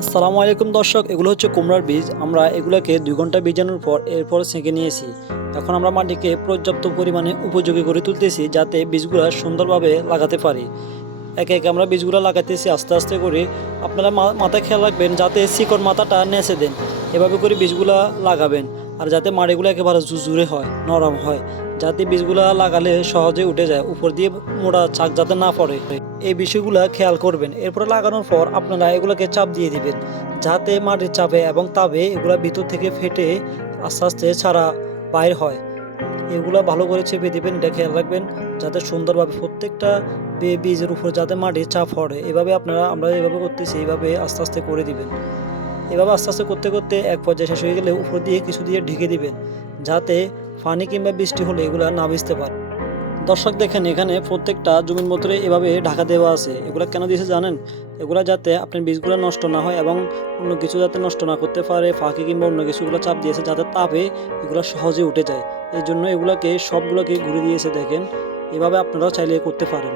আসসালামু আলাইকুম দর্শক, এগুলো হচ্ছে কুমড়ার বীজ। আমরা এগুলোকে 2 ঘন্টা ভিজানোর পর এরপর ছেঁকে নিয়েছি। এখন আমরা মাটিকে পর্যাপ্ত পরিমাণে উপযোগী করে তুলতেছি যাতে বীজগুলো সুন্দরভাবে লাগাতে পারি। একে একে আমরা বীজগুলো লাগাতেছি আস্তে আস্তে করে। আপনারা মাথায় খেয়াল রাখবেন যাতে শিকড় মাথাটা নেচে দেন, এভাবে করে বীজগুলা লাগাবেন। আর যাতে মাটিগুলো একেবারে ঝুরঝুরে হয়, নরম হয়, যাতে বীজগুলা লাগালে সহজে উঠে যায়, উপর দিয়ে মোটা চাক যাতে না পড়ে, এই বিষয়গুলো খেয়াল করবেন। এরপরে লাগানোর পর আপনারা এগুলোকে চাপ দিয়ে দিবেন যাতে মাটির চাপে এবং তাপে এগুলা ভিতর থেকে ফেটে আস্তে আস্তে ছাড়া বাইর হয়। এগুলা ভালো করে চেপে দিবেন, এটা খেয়াল রাখবেন যাতে সুন্দরভাবে প্রত্যেকটা বীজের উপর যাতে মাটির চাপ পড়ে। এভাবে আমরা এভাবে করতেছি, এইভাবে আস্তে আস্তে করে দিবেন। এভাবে আস্তে আস্তে করতে করতে এক পর্যায়ে শেষ হয়ে গেলে উপর দিয়ে কিছু দিয়ে ঢেকে দিবেন যাতে পানি কিংবা বৃষ্টি হলে এগুলা না ভিজতে পারে। দর্শক দেখেন, এখানে প্রত্যেকটা জমির মধ্যে এভাবে ঢাকা দেওয়া আছে। এগুলা কেন দিয়েছে জানেন? এগুলা যাতে আপনার বীজগুলো নষ্ট না হয় এবং অন্য কিছু যাতে নষ্ট না করতে পারে, ফাঁকি কিংবা অন্য কিছুগুলো চাপ দিয়েছে যাতে তাপে এগুলো সহজে উঠে যায়। এই জন্য এগুলাকে সবগুলোকে ঘুরে দিয়েছে। দেখেন, এভাবে আপনারাও চাইলে করতে পারেন।